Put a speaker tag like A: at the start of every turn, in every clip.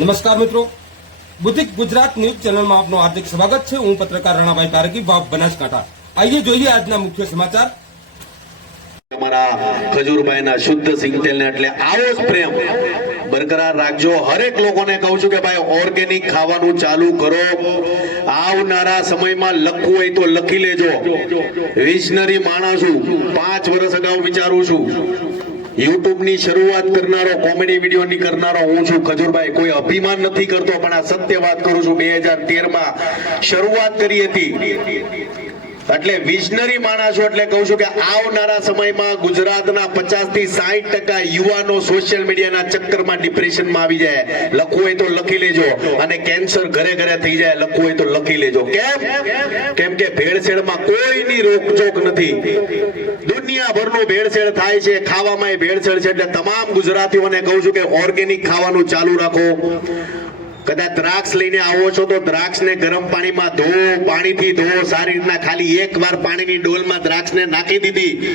A: નમસ્કાર મિત્રો બુદ્ધિક ગુજરાત ન્યૂઝ ચેનલમાં આપનું હાર્દિક સ્વાગત છે હું પત્રકાર રાણાભાઈ તારકી બાપ બનાસકાંઠા આઈએ જોઈએ આજના મુખ્ય સમાચાર
B: અમારા ખજૂરભાઈના શુદ્ધ સિંગતેલને એટલે આવો જ પ્રેમ બરકરાર રાખજો હરેક લોકોને કહું છું કે ભાઈ ઓર્ગેનિક ખાવાનું ચાલુ કરો આવનારા સમયમાં લખવું હોય તો લખી લેજો વિશનરી માણસ છું પાંચ વર્ષ અગાઉ વિચારું છું યુટ્યુબ ની શરૂઆત કરનારો કોમેડી વિડીયો ની કરનારો હું છું ખજુરભાઈ કોઈ અભિમાન નથી કરતો પણ આ સત્ય વાત કરું છું બે હજાર તેર માં શરૂઆત કરી હતી એટલે વિઝનરી માણસો એટલે કહું છું કે આવનારા સમયમાં ગુજરાતના પચાસ થી સાહીઠ ટકા યુવાનો સોશિયલ મીડિયાના ચક્કરમાં ડિપ્રેશનમાં આવી જાય લખવું હોય તો લખી લેજો અને કેન્સર ઘરે ઘરે થઈ જાય લખવું હોય તો લખી લેજો કેમ કેમ કે ભેળસેળમાં કોઈની રોકટોક નથી દુનિયાભરનું ભેળસેળ થાય છે ખાવામાં ભેળસેળ છે એટલે તમામ ગુજરાતીઓને કહું છું કે ઓર્ગેનિક ખાવાનું ચાલુ રાખો કદાચ દ્રાક્ષ લઈને આવો છો તો દ્રાક્ષને ગરમ પાણીમાં ધો પાણીથી ધો સારી રીતના ખાલી એકવાર પાણીની ડોલમાં દ્રાક્ષને નાખી દીધી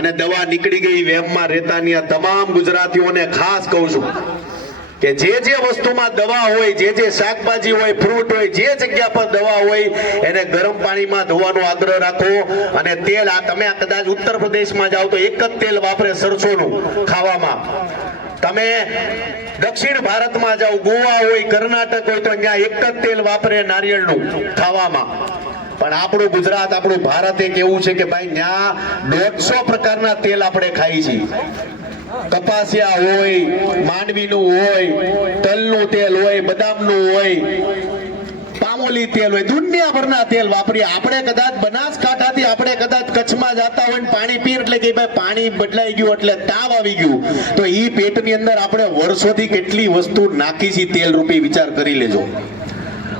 B: અને દવા નીકળી ગઈ વેમમાં રહેતાની આ તમામ ગુજરાતીઓને ખાસ કહું છું કે જે જે વસ્તુમાં દવા હોય જે જે શાકભાજી હોય ફ્રૂટ હોય જે જગ્યા પર દવા હોય એને ગરમ પાણીમાં ધોવાનો આગ્રહ રાખો અને તેલ આ તમે કદાચ ઉત્તર પ્રદેશમાં જાઓ તો એક જ તેલ વાપરે સરસોનું ખાવામાં તમે દક્ષિણ ભારતમાં જાઓ ગોવા હોય કર્ણાટક હોય તો ત્યાં એક જ તેલ વાપરે નારિયેળનું ખાવામાં પણ આપણું ગુજરાત આપણું ભારત એક એવું છે કે ભાઈ ત્યાં દોઢસો પ્રકારના તેલ આપણે ખાઈ છીએ કપાસિયા હોય માંડવીનું હોય તલનું તેલ હોય બદામનું હોય કાબોલી તેલ હોય દુનિયાભરના તેલ વાપરીએ આપણે કદાચ બનાસકાંઠાથી આપણે કદાચ કચ્છમાં જતા હોય ને પાણી પીર એટલે કે ભાઈ પાણી બદલાઈ ગયું એટલે તાવ આવી ગયું તો એ પેટની અંદર આપણે વર્ષોથી કેટલી વસ્તુ નાખી છે તેલ રૂપી વિચાર કરી લેજો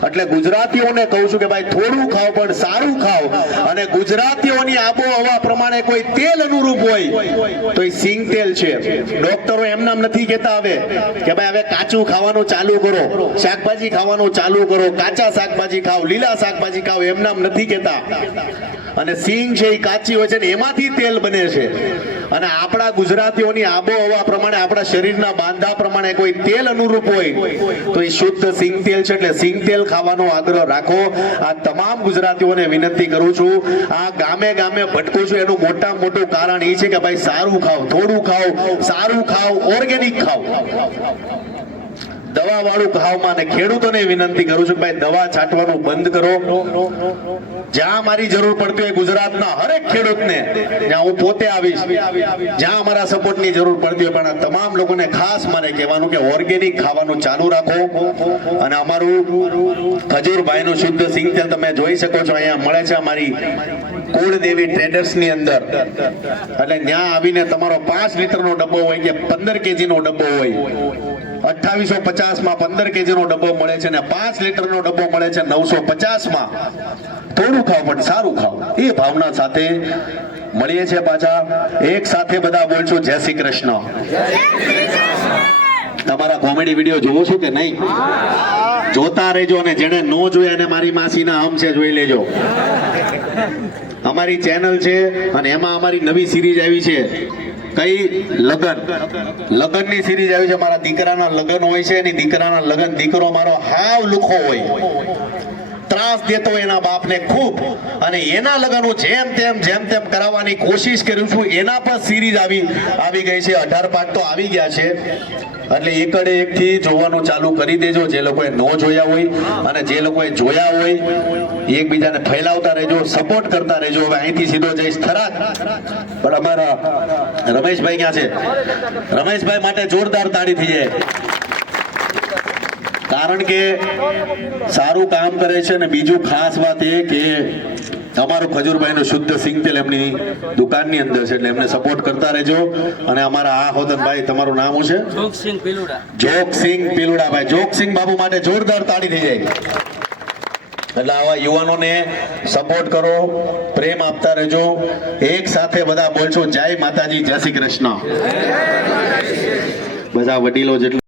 B: એટલે ગુજરાતીઓને કહું છું કે ભાઈ થોડું ખાઓ પણ સારું ખાઓ અને ગુજરાતીઓની આબોહવા પ્રમાણે કોઈ તેલ અનુરૂપ હોય તો એ સિંગ તેલ છે ડોક્ટરો એમનામ નથી કહેતા હવે કે ભાઈ હવે કાચું ખાવાનું ચાલુ કરો શાકભાજી ખાવાનું ચાલુ કરો કાચા શાકભાજી ખાઓ લીલા શાકભાજી ખાઓ એમનામ નથી કહેતા અને સિંગ છે એ કાચી હોય છે ને એમાંથી તેલ બને છે અને આપણા ગુજરાતીઓની આબોહવા પ્રમાણે આપણા શરીરના બાંધા પ્રમાણે કોઈ તેલ અનુરૂપ હોય તો એ શુદ્ધ સિંગ તેલ છે એટલે સિંગ તેલ ખાવાનો આગ્રહ રાખો આ તમામ ગુજરાતીઓને વિનંતી કરું છું આ ગામે ગામે ભટકું છું એનું મોટા મોટું કારણ એ છે કે ભાઈ સારું ખાઓ થોડું ખાઓ સારું ખાઓ ઓર્ગેનિક ખાઓ દવાવાળું ખાવામાં અને ખેડૂતોને વિનંતી કરું છું ભાઈ દવા છાંટવાનું બંધ કરો જ્યાં મારી જરૂર પડતી હોય ગુજરાતના હરેક ખેડૂતને જ્યાં હું પોતે આવીશ જ્યાં મારા સપોર્ટની જરૂર પડતી હોય પણ તમામ લોકોને ખાસ મારે કહેવાનું કે ઓર્ગેનિક ખાવાનું ચાલુ રાખો અને અમારું ખજૂરભાઈનું શુદ્ધ સિંહ સિંગતેલ તમે જોઈ શકો છો અહીંયા મળે છે અમારી કુળદેવી ટ્રેડર્સની અંદર એટલે ત્યાં આવીને તમારો પાંચ લીટરનો ડબ્બો હોય કે પંદર કેજીનો ડબ્બો હોય અઠાવીસો પચાસમાં પંદર કેજીનો ડબ્બો મળે છે ને પાંચ લીટરનો ડબ્બો મળે છે નવસો પચાસમાં થોડું ખાવ પણ સારું ખાવ એ ભાવના સાથે મળીએ છીએ પાછા એક સાથે બધા બોલશું જય શ્રી કૃષ્ણ તમારા કોમેડી વિડીયો જોવો છો કે નહીં જોતા રહેજો અને જેને ન જોયા એને મારી માસીના હમ છે જોઈ લેજો અમારી ચેનલ છે અને એમાં અમારી નવી સિરીઝ આવી છે કઈ લગન લગનની સિરીઝ આવી છે મારા દીકરાના લગન હોય છે એની દીકરાના લગન દીકરો મારો હાવ લુખો હોય ત્રાસ દેતો એના બાપને ખૂબ અને એના લગનો જેમ તેમ જેમ તેમ કરાવવાની કોશિશ કરું છું એના પર સિરીઝ આવી આવી ગઈ છે અઢાર પાક તો આવી ગયા છે એટલે એકડે એકથી જોવાનું ચાલુ કરી દેજો જે લોકોએ ન જોયા હોય અને જે લોકોએ જોયા હોય એકબીજાને ફેલાવતા રહેજો સપોર્ટ કરતા રહેજો હવે અહીંથી સીધો જઈશ ખરા પણ અમારા રમેશભાઈ ક્યાં છે રમેશભાઈ માટે જોરદાર તાળી થઈ જાય કારણ કે સારું કામ કરે છે અને બીજું ખાસ વાત એ કે અમારું ખજૂરભાઈનું શુદ્ધ સિંગ તેલ એમની દુકાનની અંદર છે એટલે એમને સપોર્ટ કરતા રહેજો અને અમારા આ હોદનભાઈ તમારું નામ શું છે જોગસિંહ પિલુડા જોગસિંહ પિલુડાભાઈ જોગસિંહ બાબુ માટે જોરદાર તાળી થઈ જાય એટલે આવા યુવાનોને સપોર્ટ કરો પ્રેમ આપતા રહેજો એક સાથે બધા બોલશો જય માતાજી જય શ્રી કૃષ્ણ બધા વડીલો જેટલા